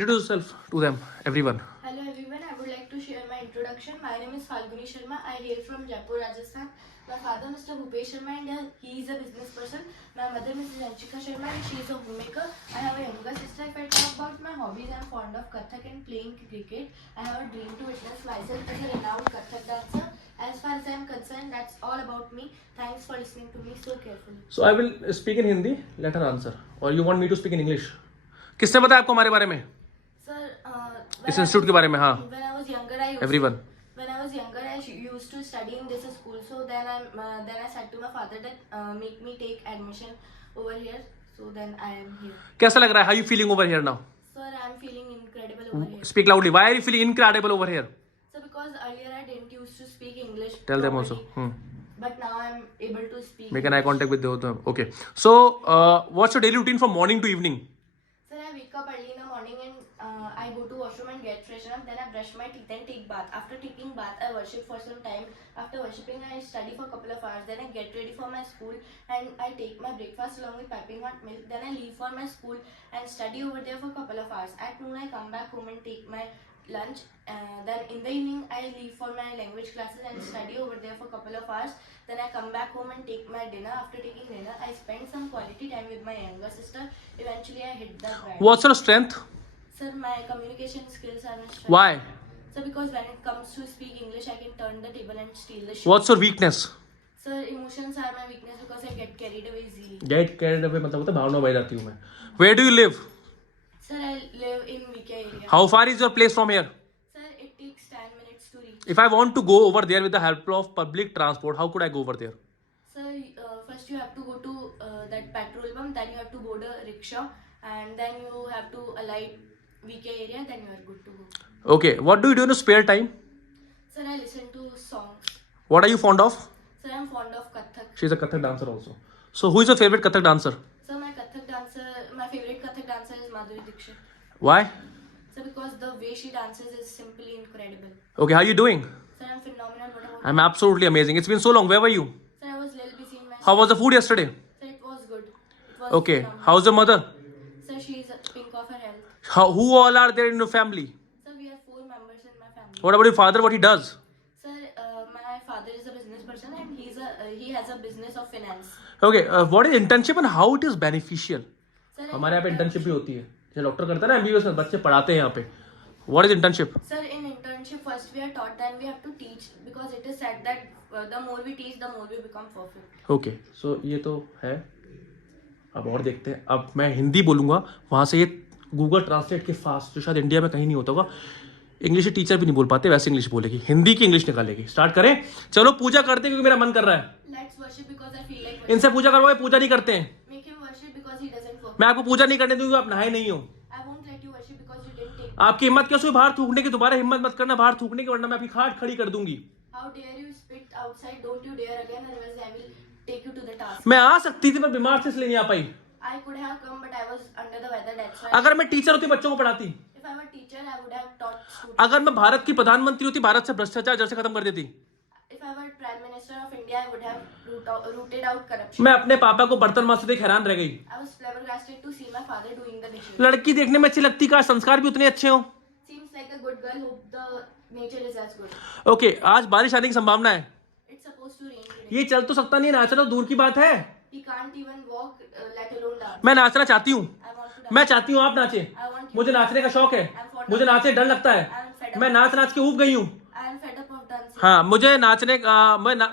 Introduce yourself to them, everyone. Hello everyone, I would like to share my introduction. My name is Falguni Sharma. I hail from Jaipur, Rajasthan. My father, Mr. Bhupesh Sharma, and he is a business person. My mother, Mrs. Anshika Sharma, and she is a homemaker. I have a younger sister. If I talk about my hobbies, I am fond of Kathak and playing cricket. I have a dream to witness myself as a renowned Kathak dancer. As far as I am concerned, that's all about me. Thanks for listening to me so carefully. So I will speak in Hindi. Let her answer. Or you want me to speak in English? किसने बताया आपको हमारे बारे में? इस institute के बारे में? हाँ. When I was younger, Everyone. When I was younger, I used to study in this school. So then I said to my father that make me take admission over here. So then I am here. कैसा लग रहा है? How you feeling over here now? Sir, I am feeling incredible over here. Speak loudly. Why are you feeling incredible over here? So because earlier I didn't used to speak English. Tell them properly, also. But now I am able to speak. Make an eye contact with them. Okay. So what's your daily routine from morning to evening? Sir, I wake up early in the morning and I go to washroom and get freshen up. Then I brush my teeth and take bath. After taking bath, I worship for some time. After worshipping, I study for a couple of hours. Then I get ready for my school and I take my breakfast along with piping hot milk. Then I leave for my school and study over there for a couple of hours. At noon, I come back home and take my lunch. Then in the evening, I leave for my language classes and study over there for a couple of hours. Then I come back home and take my dinner. After taking dinner, I spend some quality time with my younger sister. Eventually, I hit the ground. What's your strength? Sir, my communication skills are my strength. Why? Sir, because when it comes to speak English, I can turn the table and steal the show. What's your weakness? Sir, emotions are my weakness because I get carried away easily. Get carried away मतलब होता है भावना बह जाती हूँ मैं. Where do you live? Sir, I live in VK area. How far is your place from here? Sir, it takes 10 minutes to reach. If I want to go over there with the help of public transport, how could I go over there? Sir, first you have to go to that petrol pump, then you have to board a rickshaw, and then you have to alight VK area, then you are good to go. Okay. What do you do in your spare time? Sir, I listen to songs. What are you fond of? Sir, I am fond of Kathak. She's a Kathak dancer also. So who is your favorite Kathak dancer? Sir, my favorite Kathak dancer is Madhuri Dixit. Why? Sir, because the way she dances is simply incredible. Okay. How are you doing? Sir, I'm phenomenal. What about I'm absolutely amazing. It's been so long. Where were you? Sir, I was little busy in my How was the food yesterday? Sir, it was good. It was Okay. phenomenal. How's your mother? Sir, she is pink of her health. Who all are there in your family? Sir, we have 4 members in my family. What about your father? What he does? Sir, my father is a business person and he has a business of finance. Okay. What is internship and how it is beneficial? Sir, हमारे यहाँ पे internship भी होती है. जो doctor करता है ना MBBS में बच्चे पढ़ाते हैं यहाँ पे. What is internship? Sir, in internship first we are taught, then we have to teach because it is said that the more we teach, the more we become perfect. Okay. So ये तो है. अब और देखते हैं. अब मैं हिंदी बोलूँगा. वहाँ से ये गूगल ट्रांसलेट के फास्ट जो शायद इंडिया में कहीं नहीं होता होगा. इंग्लिश टीचर भी नहीं बोल पाते वैसे इंग्लिश बोलेगी. हिंदी की इंग्लिश निकालेगी. स्टार्ट करें. चलो पूजा करते हैं क्योंकि मेरा मन कर रहा है. Let's worship because I feel like इनसे पूजा करवाओ. पूजा नहीं करते हैं. Make him worship because he doesn't work. मैं आपको पूजा नहीं करने दूंगा. आप नहाए नहीं हो. I won't let you worship because you didn't take. आपकी हिम्मत कैसे हुई बाहर थूकने की? दोबारा हिम्मत मत करना बाहर थूकने की वरना मैं आपकी खाट खड़ी कर दूंगी. How dare you spit outside? Don't you dare again, otherwise I will take you to the task. मैं आ सकती थी पर बीमार से इसलिए नहीं आ पाई. I could have come, but I was under the weather. That's why. अगर मैं टीचर होती बच्चों को पढ़ाती. If I were a teacher, I would have taught students. अगर मैं भारत की प्रधानमंत्री होती भारत से भ्रष्टाचार जड़ से खत्म कर देती. If I were Prime Minister of India, I would have rooted out corruption. मैं अपने पापा को बर्तन मांजते देख हैरान रह गई. I was flabbergasted to see my father doing the dishes. लड़की देखने में अच्छी लगती का संस्कार भी उतने अच्छे हो. Seems like a good girl. Hope the nature is as good. Okay. आज बारिश आने की संभावना है. It's supposed to rain today. ये चल तो सकता नहीं. नाचना तो दूर की बात है. He can't even walk, let alone dance. मैं नाचना चाहती हूँ. I want to dance. मैं चाहती हूँ आप नाचे. I want you. मुझे नाचने का शौक है. I'm fond मुझे of. नाचने डर लगता है. I'm fed up. मैं नाच नाच के ऊब गई हूँ. I'm fed up of dancing. हाँ मुझे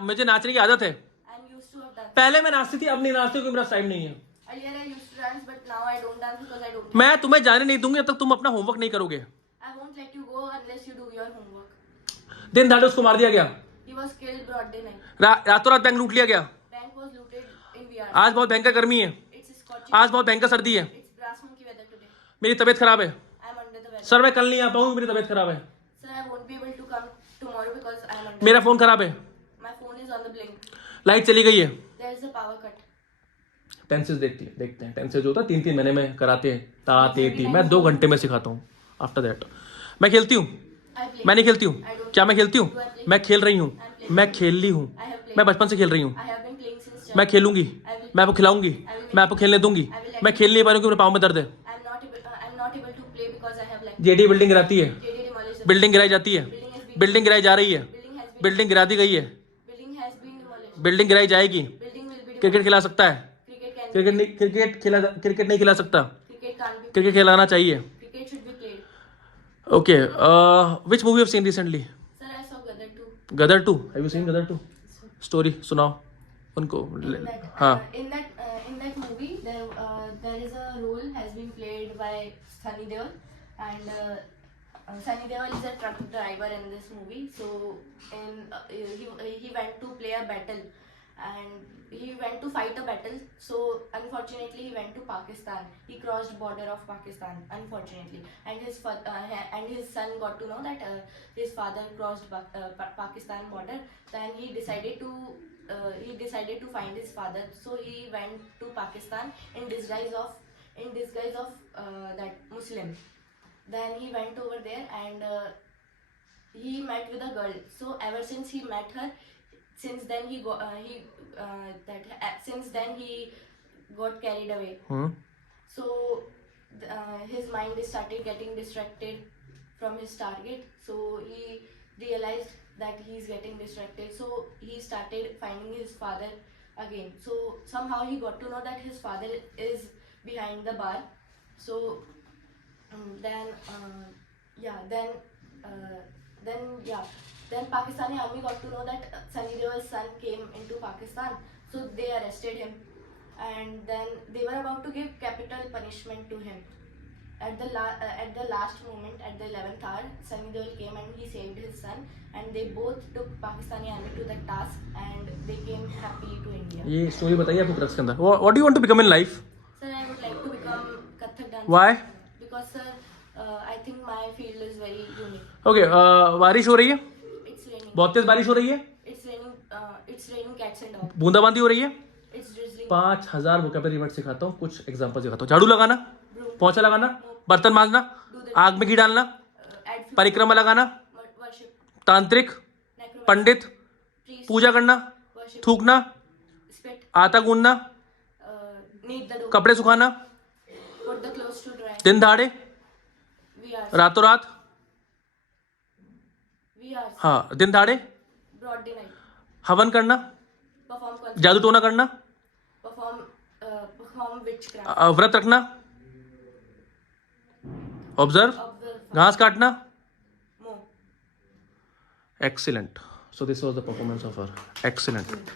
मुझे नाचने की आदत है. I'm used to of dancing. पहले मैं नाचती थी अब नहीं नाचती क्योंकि मेरा टाइम नहीं है. Earlier I used to dance, but now I don't dance because I don't. मैं तुम्हें जाने नहीं दूंगी जब तक तुम अपना होमवर्क नहीं करोगे. I won't let you go unless you do your homework. दिन दहाड़े उसको मार दिया गया. He was killed broad daylight. रातों रात बैंक लूट लिया गया. Bank was looted in VR. आज बहुत भयंकर गर्मी है. It's scorching. आज बहुत भयंकर सर्दी है. It's brass monkey weather today. मेरी तबीयत खराब है. I'm under the weather. Sir मैं कल नहीं आ पाऊंगी मेरी तबीयत खराब है. Sir, I won't be able to come tomorrow because I'm under. मेरा फोन खराब है. My phone is on the blink. Light चली गई है. There is a power cut. Tenses देखते हैं. टेंसेस जो होता है 3-3 महीने में कराते हैं. ता ते ती मैं 2 घंटे में सिखाता हूँ. आफ्टर दैट मैं खेलती हूँ. I play. मैं नहीं खेलती हूँ. I don't. क्या मैं खेलती हूँ? Do I play? मैं खेल रही हूँ. I'm playing. मैं खेल ली हूँ. I have played. मैं बचपन से खेल रही हूँ. I have been playing since. मैं खेलूंगी. I will. मैं आपको खिलाऊंगी. I will. मैं आपको खेलने दूंगी. I will let मैं you. खेल नहीं पा रही हूँ क्योंकि मेरे पाँव में दर्द है. I'm not able to play because I have black. JD building गिराती है, JD demolished the बिल्डिंग गिराई जाती है, building has been बिल्डिंग गिराई जा रही है, building has been बिल्डिंग गिरा दी गई है, building has been demolished. Building गिराई जाएगी, Building will be cricket demolished. खिला सकता है, Cricket can क्रिकेट नहीं, क्रिकेट नहीं खिला सकता, cricket can't be क्रिकेट खिलाना चाहिए. cricket should be played. Okay, which movie have you seen recently? Sir, I saw Gadar 2. Gadar 2. Have you seen Gadar 2? Story सुनाओ उनको. हाँ. In that movie, there is a role has been played by Sunny Deol, and Sunny Deol is a truck driver in this movie. So he went to play a battle, and he went to fight a battle. So unfortunately, he went to Pakistan. He crossed border of Pakistan, unfortunately, and his son got to know that his father crossed Pakistan border. Then he decided to find his father. So he went to Pakistan in disguise of that Muslim. Then he went over there, and he met with a girl. So ever since he met her, since then he got carried away. So his mind started getting distracted from his target. So he realized that he's getting distracted. So he started finding his father again. So somehow he got to know that his father is behind the bar. So then Pakistani army got to know that Sunny Deol's son came into Pakistan. So they arrested him, and then they were about to give capital punishment to him. At the last moment, at the 11th hour, Sunny Deol came and he saved his son, and they both took Pakistani army to the task, and they came happily to India. ये story बताइए आपको drugs के अंदर. What do you want to become in life? Sir, I would like to become Kathak dancer. Why? Because sir, I think my field is very unique. Okay, बारिश हो रही है, It's raining. बहुत तेज बारिश हो रही है, It's raining cats and dogs. बूंदाबांदी हो रही है. It's drizzling. 5000 वोकैबुलरी वर्ड सिखाता हूँ, कुछ एग्जांपल सिखाता हूँ. झाड़ू लगाना, Broom. पोंछा लगाना, बर्तन मांजना, Do the आग में घी डालना, add food. परिक्रमा लगाना, Worship. तांत्रिक, Necromancy. पंडित, Priest. पूजा करना, Worship. थूकना, Spit. आटा गूंदना, Knead the dough. कपड़े सुखाना, Put the clothes to dry. दिन दहाड़े, We are. रातों रात, We are. हाँ दिन दहाड़े, Broad daylight. हवन करना, Perform concept. जादू टोना करना, Perform witchcraft. व्रत रखना, ऑब्जर्व, Observe. घास काटना. More. Excellent. So this was the performance of her. Excellent.